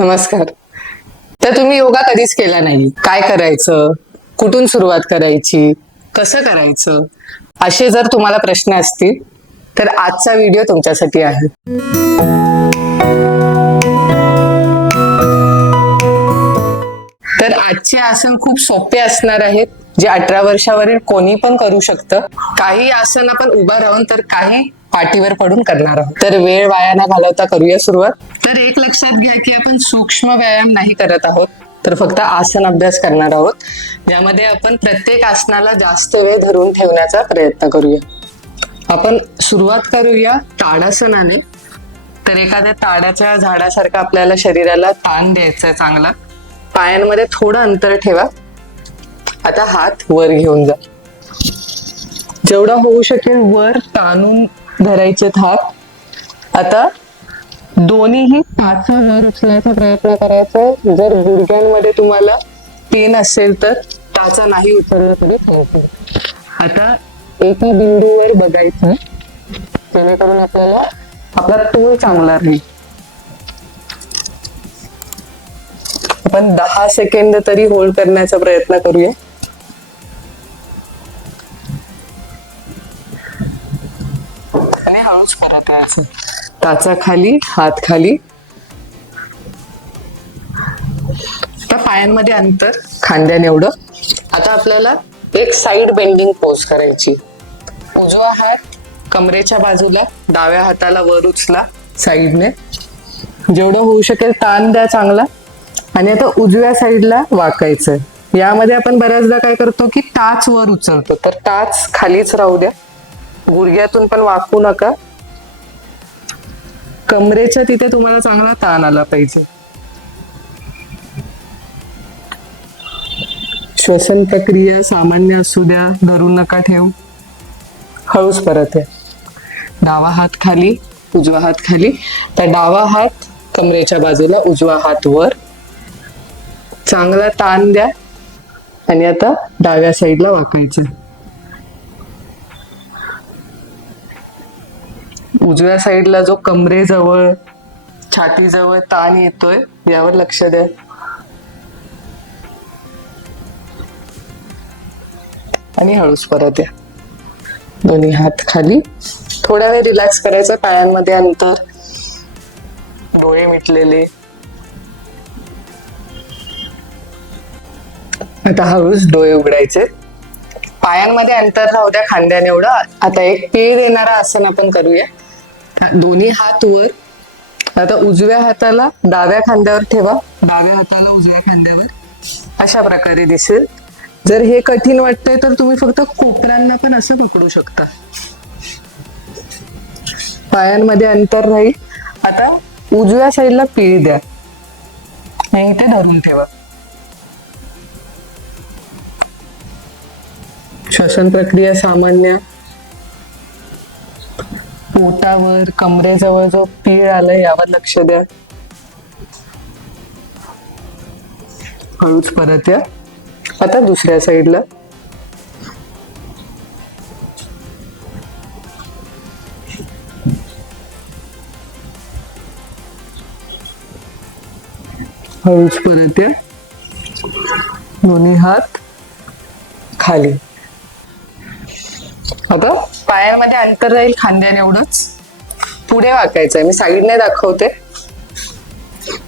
नमस्कार. तर तुम्ही योगा कधीच केला नाही. काय करायचं? कुठून सुरुवात करायची? कसं करायचं? असे जर तुम्हाला प्रश्न असतील तर आजचा व्हिडिओ तुमच्यासाठी आहे. तर आजचे आसन खूप सोपे असणार आहेत. जे अठरा वर्षावरील कोणी पण करू शकतं. काही आसन आपण उभं राहून तर काही पाठीवर पडून करणार आहोत. तर वेळ वाया न घालवता करूया सुरुवात. तर एक लक्षात घ्या की आपण सूक्ष्म व्यायाम नाही करत आहोत. तर फक्त आसन अभ्यास करणार आहोत. ज्यामध्ये आपण प्रत्येक आसनाला जास्त वेळ धरून ठेवण्याचा प्रयत्न करूया. आपण सुरुवात करूया ताडासनाने. तर एखाद्या ताडाच्या झाडासारखं आपल्याला शरीराला ताण द्यायचा आहे चांगला. पायांमध्ये थोडं अंतर ठेवा. आता हात वर घेऊन जा. जेवढा होऊ शकेल वर ताणून धरायचे हात आता दोन्हीही टाचा वर उचलायचा प्रयत्न करायचा जर गुडघ्यांमध्ये तुम्हाला पेन असेल तर टाचा नाही उचलला तरी चालतो आता एका बिंदूवर बघायचं. जेणेकरून आपल्याला आपला तोल चांगला राहील. आपण दहा सेकंद तरी होल्ड करण्याचा प्रयत्न करूया. हळूच टाचा खाली हात खाली. आता पायांमध्ये अंतर. खांद्याने एवढं. आता आपल्याला एक साइड बेंडिंग पोज करायची. उजवा हात कमरेच्या बाजूला डाव्या हाताला वर उचला. साईडने जेवढं होऊ शकेल ताण द्या चांगला. आणि आता उजव्या साईडला वाकायचं यामध्ये आपण बऱ्याचदा काय करतो की टाच वर उचलतो. तर टाच खालीच राहू द्या. गुडघ्यातून पण वाकू नका. कमरेच्या तिथे तुम्हाला चांगला ताण आला पाहिजे. श्वसन प्रक्रिया सामान्य असू द्या धरून नका ठेव. हळूच परत आहे डावा हात खाली उजवा हात खाली. तर डावा हात कमरेच्या बाजूला उजवा हात वर. चांगला ताण द्या. आणि आता डाव्या साईडला वाकायचं. उजव्या साईडला जो कमरेजवळ छातीजवळ ताण येतोय यावर लक्ष द्या. आणि हळूच परत या. दोन्ही हात खाली. थोडा वेळ रिलॅक्स करायचा पायांमध्ये अंतर डोळे मिटलेले. आता हळूच डोळे उघडायचे. पायांमध्ये अंतर राहू द्या खांद्याने एवढं. आता एक पीळ देणारा आसन आपण करूया. दोन्ही हात वर. आता उजव्या हाताला डाव्या खांद्यावर ठेवा. डाव्या हाताला उजव्या खांद्यावर. अशा प्रकारे दिसेल. जर हे कठीण वाटतंय तर तुम्ही फक्त कोपरांना पण असं पकडू शकता. पायांमध्ये अंतर राहील. आता उजव्या साईडला पिळी द्या. आणि इथे धरून ठेवा. श्वसन प्रक्रिया सामान्य. पोटावर कमरेजवळ जो पीळ आलाय यावर लक्ष द्या. हळूच परत या. आता दुसऱ्या साईडला हळूच परत या. दोन्ही हात खाली. अगं पायांमध्ये अंतर राहील खांद्याने एवढंच. पुढे वाकायचंय मी साईडने दाखवते.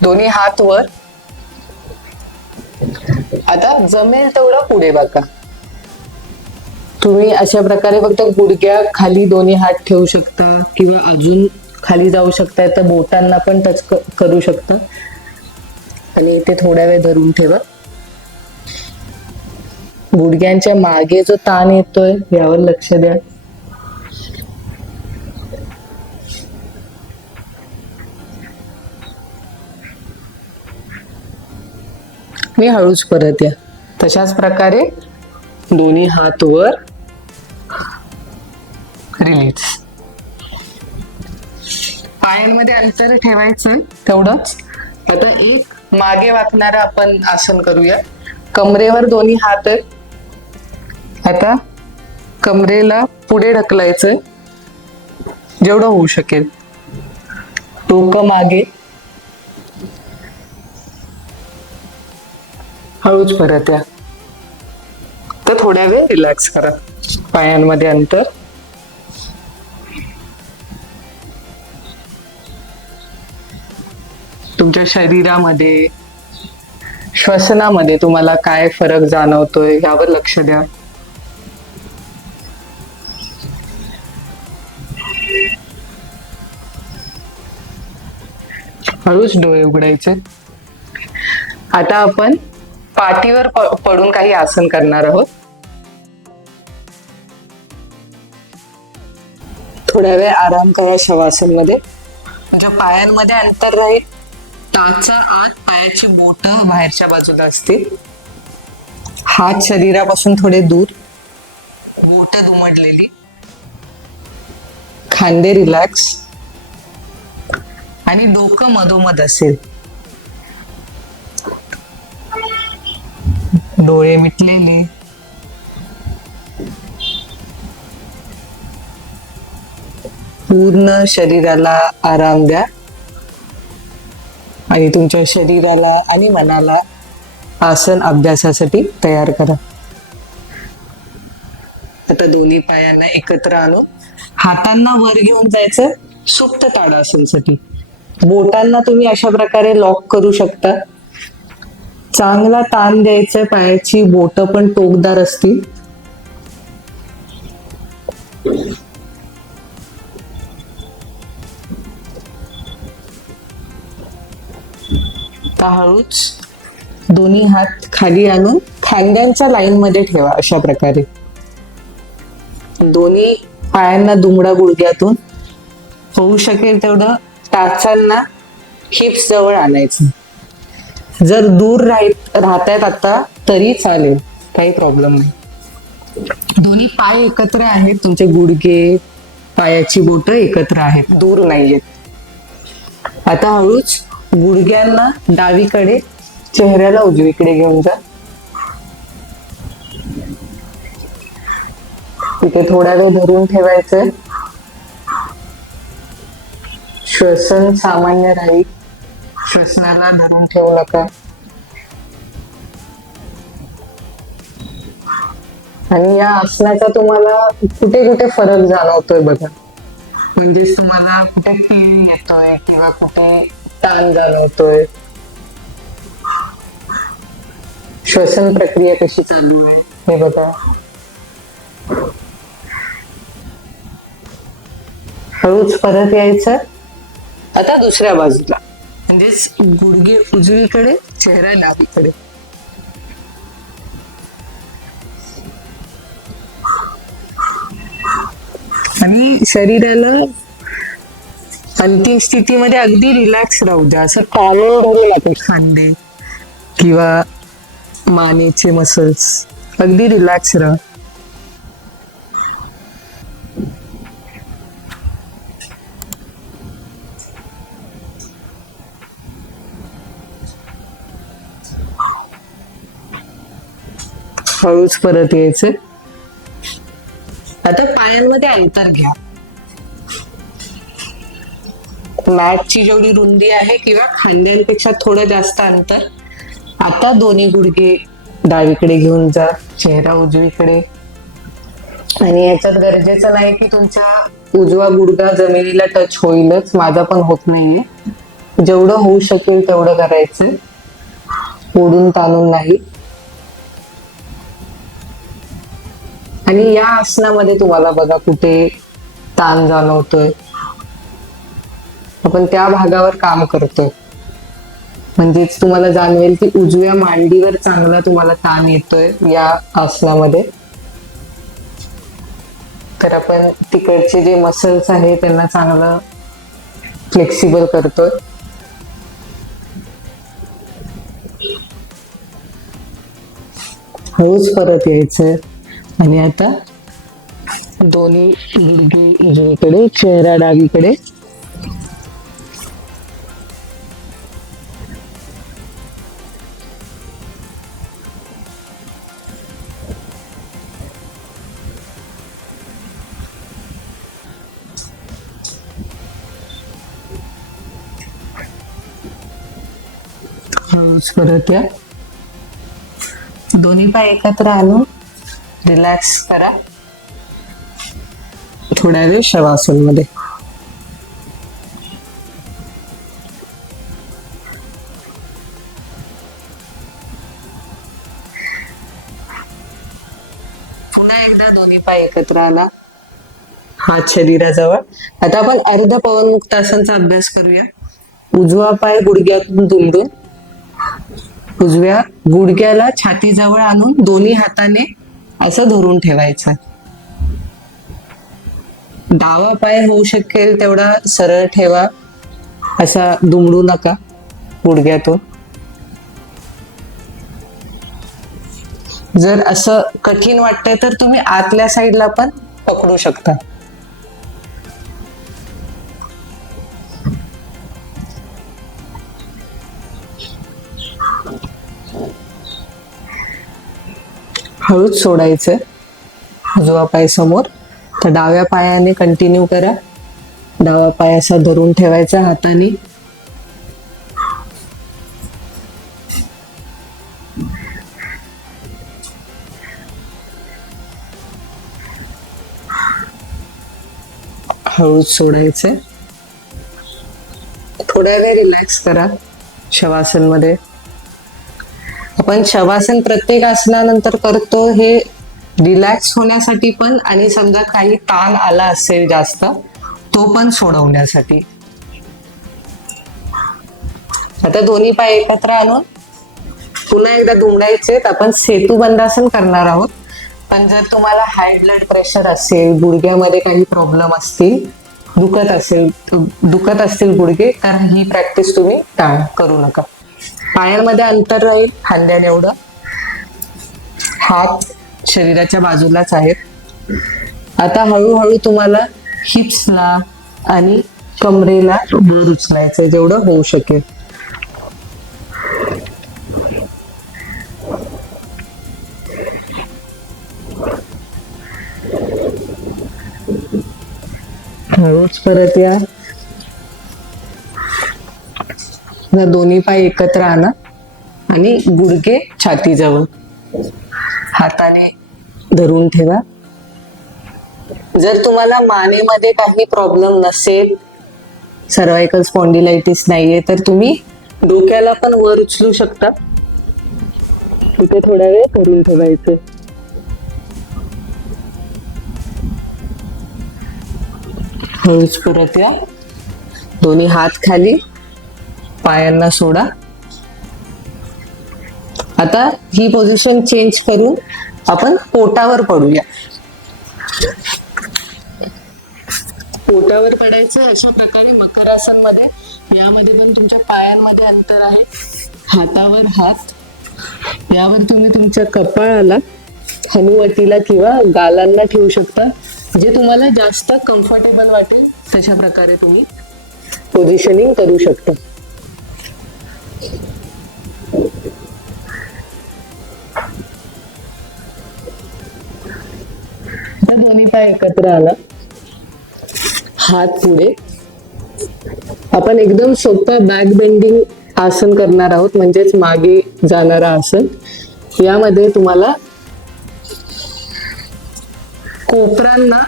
दोन्ही हात वर. आता जमेल तेवढं पुढे वाका. तुम्ही अशा प्रकारे फक्त गुडघ्या खाली दोन्ही हात ठेवू शकता किंवा अजून खाली जाऊ शकता तर बोटांना पण टच करू शकता. आणि इथे थोड्या वेळ धरून ठेवा. गुडघ्यांच्या मागे जो ताण येतोय यावर लक्ष द्या. मी हळूच परत या. तशाच प्रकारे दोन्ही हात वर रिलीज पायांमध्ये अंतर ठेवायचं तेवढंच. आता एक मागे वाकणारं आपण आसन करूया. कमरेवर दोन्ही हात आहेत. आता कमरेला पुढे ढकलायचं. जेवढं होऊ शकेल. डोकं मागे. हळूच परत या. तर थोड्या वेळ रिलॅक्स करा. पायांमध्ये अंतर. तुमच्या शरीरामध्ये श्वसनामध्ये तुम्हाला काय फरक जाणवतोय यावर लक्ष द्या. हळूच डोळे उघडायचे. आता आपण पाठीवर पडून काही आसन करणार आहोत. थोड्या वेळ आराम करा शवासनमध्ये म्हणजे पायांमध्ये अंतर राहील टाचा आत पायाची बोट बाहेरच्या बाजूला असतील. हात शरीरापासून थोडे दूर. बोट दुमडलेली. खांदे रिलॅक्स आणि डोकं मधोमध असेल. डोळे मिटलेले. पूर्ण शरीराला आराम द्या. आणि तुमच्या शरीराला आणि मनाला आसन अभ्यासासाठी तयार करा. आता दोन्ही पायांना एकत्र आणून हातांना वर घेऊन जायचं सुप्त ताडासनसाठी. बोटांना तुम्ही अशा प्रकारे लॉक करू शकता. चांगला ताण द्यायचा पायाची बोट पण टोकदार असतील. हळूच? दोन्ही हात खाली आणून खांद्यांच्या लाईन मध्ये ठेवा अशा प्रकारे. दोन्ही पायांना दुमडा गुडघ्यातून. होऊ शकेल तेवढं. टाचांना हिप्स जवळ आणायचं. जर दूर राहत राहतायत आता तरी चालेल. काही प्रॉब्लेम नाही. दोन्ही पाय एकत्र आहेत तुमचे गुडघे पायाची बोट एकत्र आहेत. दूर नाहीयेत. आता हळूच गुडघ्यांना डावीकडे चेहऱ्याला उजवीकडे घेऊन जा. तिथे थोडा वेळ धरून ठेवायचंय. श्वसन सामान्य राहील श्वसनाला धरून ठेवू नका. आणि या आसनाचा तुम्हाला कुठे कुठे फरक जाणवतोय बघा. म्हणजेच तुम्हाला कुठे पीळ येतोय किंवा कुठे ताण जाणवतोय. श्वसन प्रक्रिया कशी चालू आहे हे बघा. हळूच परत यायचं? आता दुसऱ्या बाजूला. म्हणजेच गुडघे उजवीकडे चेहरा डावीकडे. आणि शरीराला अंतिम स्थितीमध्ये अगदी रिलॅक्स राहू द्या. असं कावळ धरू लागेल खांदे किंवा मानेचे मसल्स अगदी रिलॅक्स राहा. हळूच परत यायचं. आता पायांमध्ये अंतर घ्या. मॅटची जेवढी रुंदी आहे किंवा खांद्यांपेक्षा थोडं जास्त अंतर आता दोन्ही गुडघे डावीकडे घेऊन जा चेहरा उजवीकडे. आणि याच्यात गरजेचं नाही की तुमचा उजवा गुडघा जमिनीला टच होईलच माझा पण होत नाहीये. जेवढं होऊ शकेल तेवढं करायचं. ओढून ताणून नाही. आणि या आसनामध्ये तुम्हाला बघा कुठे ताण जाणवतोय. आपण त्या भागावर काम करतोय. म्हणजेच तुम्हाला जाणवेल की उजव्या मांडीवर चांगला तुम्हाला ताण येतोय या आसनामध्ये. तर आपण तिकडचे जे मसल्स आहे त्यांना चांगलं फ्लेक्सिबल करतोय. हळूच परत यायचंय. आणि आता दोन्ही गुडघे उजवीकडे चेहरा डावीकडे. हळूच परत या. दोन्ही पाय एकत्र आणून रिलॅक्स करा. थोड्या वेळ शवासनमध्ये पुन्हा एकदा दोन्ही पाय एकत्र आला. हात शरीराजवळ. आता आपण अर्ध पवनमुक्तासनचा अभ्यास करूया. उजवा पाय गुडघ्यातून दुमडून उजव्या गुडघ्याला छातीजवळ आणून दोन्ही हाताने असं धरून ठेवायचं. डावा पाय होऊ शकेल तेवढा सरळ ठेवा. असा दुमडू नका गुडघ्यातून. जर असं कठीण वाटतंय तर तुम्ही आतल्या साईडला पण पकडू शकता. हळूच सोडायचं. उजवा पाय समोर. तर डाव्या पायाने कंटिन्यू करा. डावा पाय असा धरून ठेवायचा हाताने. हळूच सोडायचं. थोड्या वेळ रिलॅक्स करा. शवासनमध्ये आपण शवासन प्रत्येक आसनानंतर करतो हे रिलॅक्स होण्यासाठी पण आणि समजा काही ताण आला असेल जास्त तो पण सोडवण्यासाठी. आता दोन्ही पाय एकत्र आणून पुन्हा एकदा दुमडायचे आपण सेतू बंदासन करणार आहोत. पण जर तुम्हाला हाय ब्लड प्रेशर असेल गुडघ्यामध्ये काही प्रॉब्लेम असतील दुखत असेल दुखत असतील गुडघे तर ही प्रॅक्टिस तुम्ही टाळ करू नका. पायांमध्ये अंतर राहील खांद्याने एवढं. हात शरीराच्या बाजूलाच आहेत. आता हळूहळू तुम्हाला हिप्सला आणि कमरेला वर उचलायचं जेवढं होऊ शकेल. हळूच परत या. जर दोन्ही पाय एकत्र आणा आणि गुडघे छातीजवळ हाताने धरून ठेवा. जर तुम्हाला मानेमध्ये काही प्रॉब्लेम नसेल सर्वायकल स्पॉन्डिलायटिस नाहीये तर तुम्ही डोक्याला पण वर उचलू शकता. तिथे थोडा वेळ करून ठेवायचं. हळूच परत या. दोन्ही हात खाली. पायांना सोडा. आता ही पोझिशन चेंज करून आपण पोटावर पडूया. पोटावर पडायचं अशा प्रकारे मकरासनमध्ये यामध्ये पण तुमच्या पायांमध्ये अंतर आहे. हातावर हात. यावर तुम्ही तुमच्या कपाळाला हनुवटीला किंवा गालांना ठेवू शकता जे तुम्हाला जास्त कम्फर्टेबल वाटेल तशा प्रकारे तुम्ही पोझिशनिंग करू शकता. दोन्ही पाय एकत्र आला. हात पुढे. आपण एकदम सोपं बॅक बेंडिंग आसन करणार आहोत म्हणजेच मागे जाणारा आसन. यामध्ये तुम्हाला कोपरांना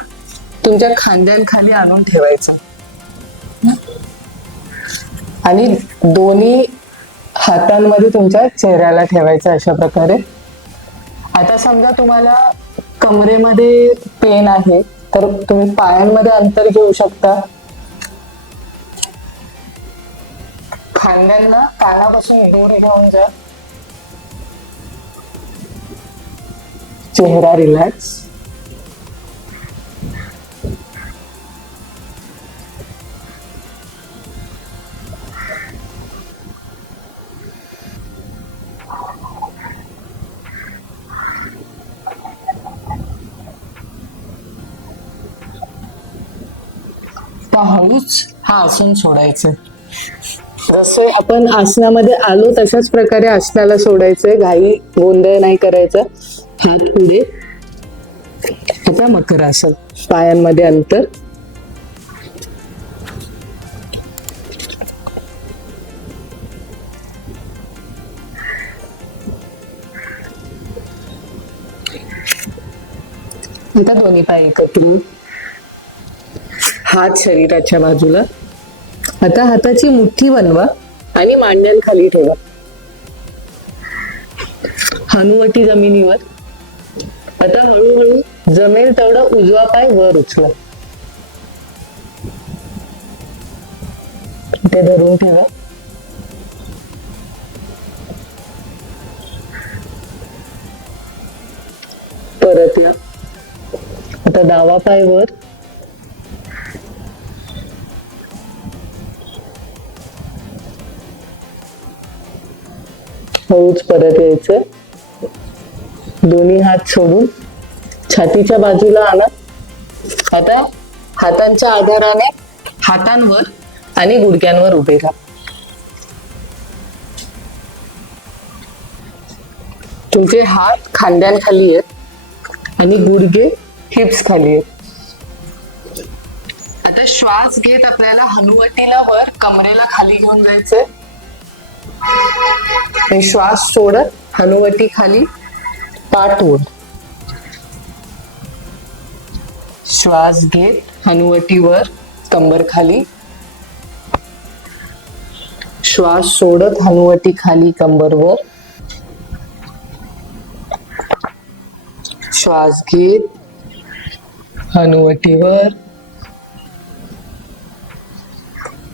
तुमच्या खांद्यांखाली आणून ठेवायचा. आणि दोन्ही हातांमध्ये तुमच्या चेहऱ्याला ठेवायचं अशा प्रकारे. आता समजा तुम्हाला कमरेमध्ये पेन आहे तर तुम्ही पायांमध्ये अंतर घेऊ शकता. खांद्यांना कानापासून दूर घेऊन जा. चेहरा रिलॅक्स बाजूच हा आसन सोडायचं जसे आपण आसनामध्ये आलो तशाच प्रकारे आसनाला सोडायचंय. घाई गोंधळ नाही करायचा. हात पुढे. आता मकर आसन पायांमध्ये अंतर. आता दोन्ही पाय एकत्र. हात शरीराच्या बाजूला. आता हाताची मुठ्ठी बनवा. आणि मांड्यान खाली ठेवा. हनुवटी जमिनीवर. आता हळूहळू जमेल तेवढा उजवा पाय वर उचला. ते धरून ठेवा. परत या. आता डावा पाय वर. हळूच परत यायचं. दोन्ही हात सोडून छातीच्या बाजूला आणा. आता हातांच्या आधाराने हातांवर आणि गुडघ्यांवर उभे राहा. तुमचे हात खांद्यांखाली आहेत आणि गुडघे हिप्स खाली आहेत. आता श्वास घेत आपल्याला हनुवटीला वर कमरेला खाली घेऊन जायचंय. आणि श्वास सोडत हनुवटी खाली पाठवून श्वास घेत हनुवटीवर कंबर खाली. श्वास सोडत हनुवटी खाली कंबरवर. श्वास घेत हनुवटीवर.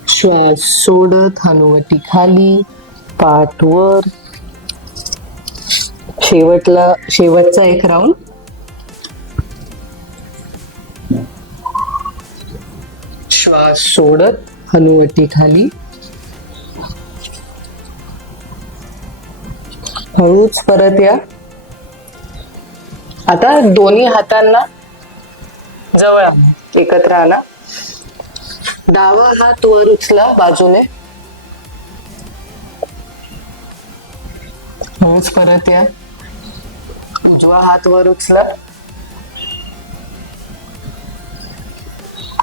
श्वास सोडत हनुवटी खाली. पाठवर. शेवटला शेवटचा एक राऊंड श्वास सोडत हनुवटी खाली. हळूच परत या. आता दोन्ही हातांना जवळ आणा. एकत्र आणा. डावा हात वर उचला बाजूने. हळूच परत या. उजवा हात वर उचला.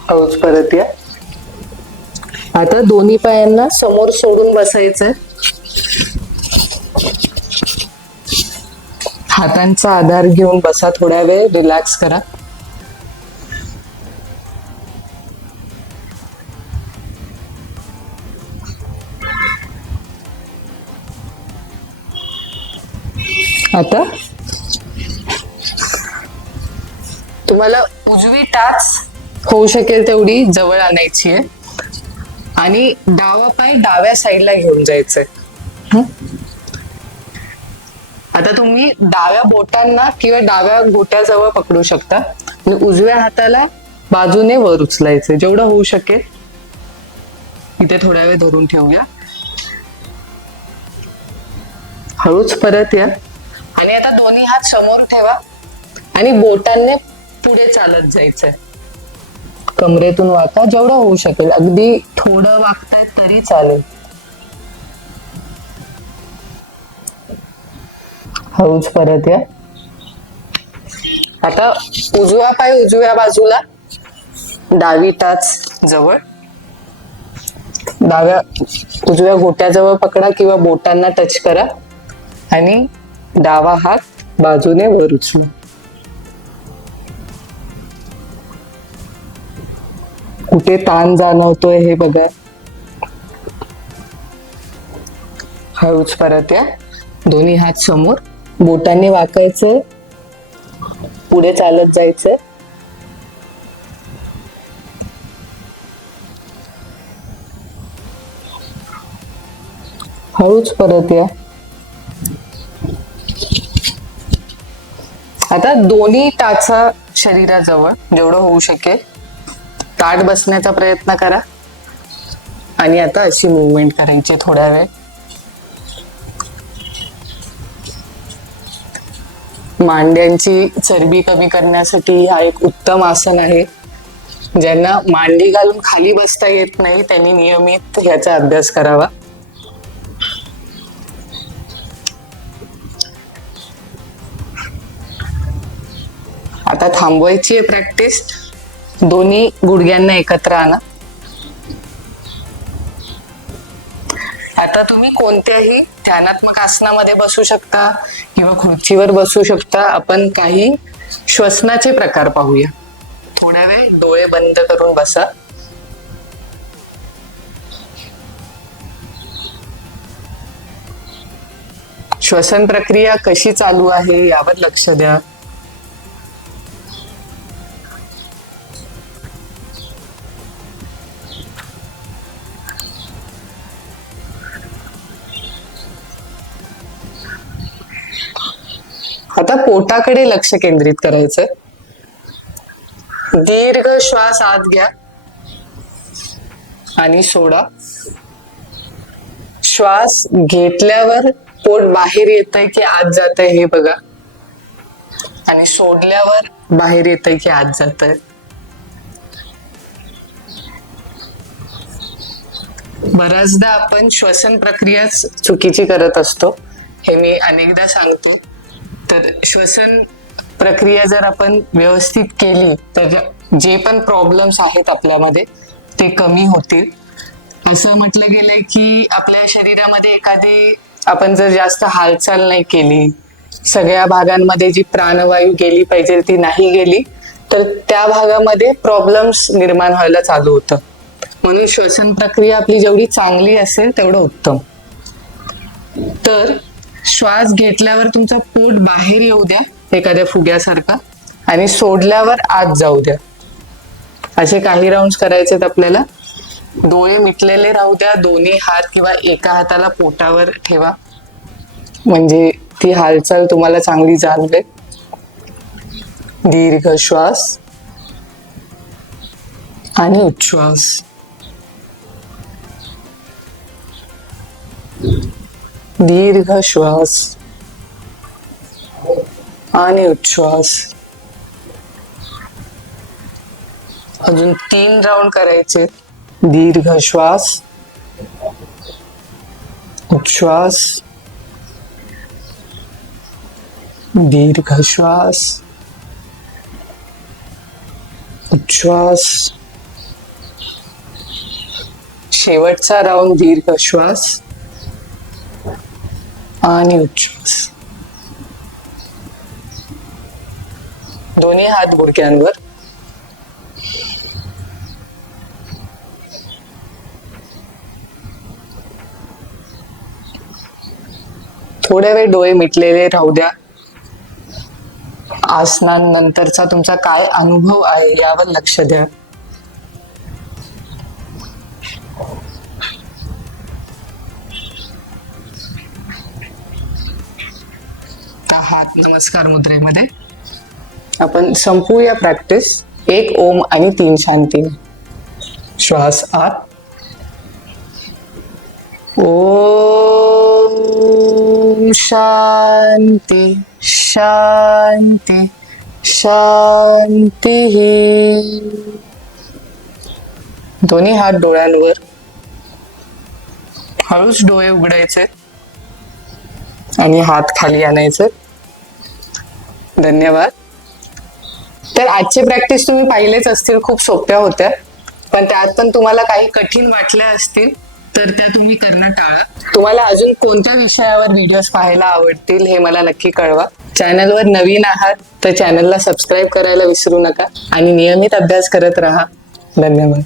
हळूच परत या. आता दोन्ही पायांना समोर सोडून बसायचं हातांचा आधार घेऊन बसा थोड्या वेळ रिलॅक्स करा. आता? तुम्हाला उजवी टाच होऊ शकेल तेवढी जवळ आणायची आहे. आणि डावा पाय डाव्या साईडला घेऊन जायचंय. हं? आता तुम्ही डाव्या बोटांना किंवा डाव्या गोट्याजवळ पकडू शकता. आणि उजव्या हाताला बाजूने वर उचलायचं जेवढं होऊ शकेल इथे थोड्या वेळ धरून ठेवूया. हळूच परत या. आणि आता दोन्ही हात समोर ठेवा. आणि बोटांनी पुढे चालत जायचंय. कमरेतून वाका जेवढं होऊ शकेल. अगदी थोडं वागताय तरी चालेल. हळूच परत या. आता उजव्या पाय उजव्या बाजूला. डावी टाच जवळ. डाव्या उजव्या गोट्याजवळ पकडा किंवा बोटांना टच करा. आणि डावा हात बाजूने वर उचलू कुठे ताण जाणवतोय हे बघा. हळूच परत या. दोन्ही हात समोर. बोटांनी वाकायचं. पुढे चालत जायचं. हळूच परत या. आता दोन्ही टाचा शरीराजवळ जेवढं होऊ शकेल ताट बसण्याचा प्रयत्न करा. आणि आता अशी मुवमेंट करायची थोड्या वेळ. मांड्यांची चरबी कमी करण्यासाठी हा एक उत्तम आसन आहे. ज्यांना मांडी घालून खाली बसता येत नाही त्यांनी नियमित ह्याचा अभ्यास करावा. आता थांबवायची आहे प्रॅक्टिस दोन्ही गुडघ्यांना एकत्र आणा. आता तुम्ही कोणत्याही ध्यानात्मक आसनामध्ये बसू शकता किंवा खुर्चीवर बसू शकता. आपण काही श्वसनाचे प्रकार पाहूया. थोड्या वेळ डोळे बंद करून बसा. श्वसन प्रक्रिया कशी चालू आहे यावर लक्ष द्या. पोटाकडे लक्ष केंद्रित करायचं दीर्घ श्वास आत घ्या. आणि सोडा. श्वास घेतल्यावर पोट बाहेर येत की आत जात हे बघा. आणि सोडल्यावर बाहेर येत की आत जात बऱ्याचदा आपण श्वसन प्रक्रियाच चुकीची करत असतो. हे मी अनेकदा सांगतो. तर श्वसन प्रक्रिया जर आपण व्यवस्थित केली तर जे पण प्रॉब्लेम्स आहेत आपल्यामध्ये ते कमी होतील. असं म्हटलं गेलंय की आपल्या शरीरामध्ये एखादी आपण जर जास्त हालचाल नाही केली सगळ्या भागांमध्ये जी प्राणवायू गेली पाहिजे ती नाही गेली तर त्या भागामध्ये प्रॉब्लेम्स निर्माण व्हायला चालू होतं. म्हणून श्वसन प्रक्रिया आपली जेवढी चांगली असेल तेवढं उत्तम. तर श्वास घेतल्यावर तुमचा पोट बाहेर येऊ द्या एखाद्या फुग्यासारखा आणि सोडल्यावर आत जाऊ द्या. असे काही राऊंड करायचे आपल्याला. डोळे मिटलेले राहू द्या दोन्ही हात किंवा एका हाताला पोटावर ठेवा. म्हणजे ती हालचाल तुम्हाला चांगली जाणवेल. दीर्घ श्वास आणि उच्छ्वास. दीर्घ श्वास आणि उच्छ्वास. अजून तीन राऊंड करायचे. दीर्घ श्वास उच्छ्वास दीर्घ श्वास उच्छ्वास. शेवटचा राऊंड दीर्घ श्वास आणि उच्छ्वास दोन्ही हात गुडक्यांवर थोड्या वेळ डोळे मिटलेले राहू द्या. आसनानंतरचा तुमचा काय अनुभव आहे यावर लक्ष द्या. आता हात नमस्कार मुद्रेमध्ये. आपण संपूया प्रॅक्टिस एक ओम आणि तीन शांती. श्वास आत. ओम शांती शांती शांती दोन्ही हात डोळ्यांवर. हळूच डोळे उघडायचे. आणि हात खाली आणायचे. धन्यवाद. तर आजचे प्रॅक्टिस तुम्ही पाहिलेच असतील खूप सोप्या होत्या. पण त्यात पण तुम्हाला काही कठीण वाटल्या असतील तर त्या तुम्ही करणं टाळा. तुम्हाला अजून कोणत्या विषयावर व्हिडिओज पाहायला आवडतील हे मला नक्की कळवा. चॅनलवर नवीन आहात तर चॅनलला सबस्क्राईब करायला विसरू नका. आणि नियमित अभ्यास करत राहा. धन्यवाद.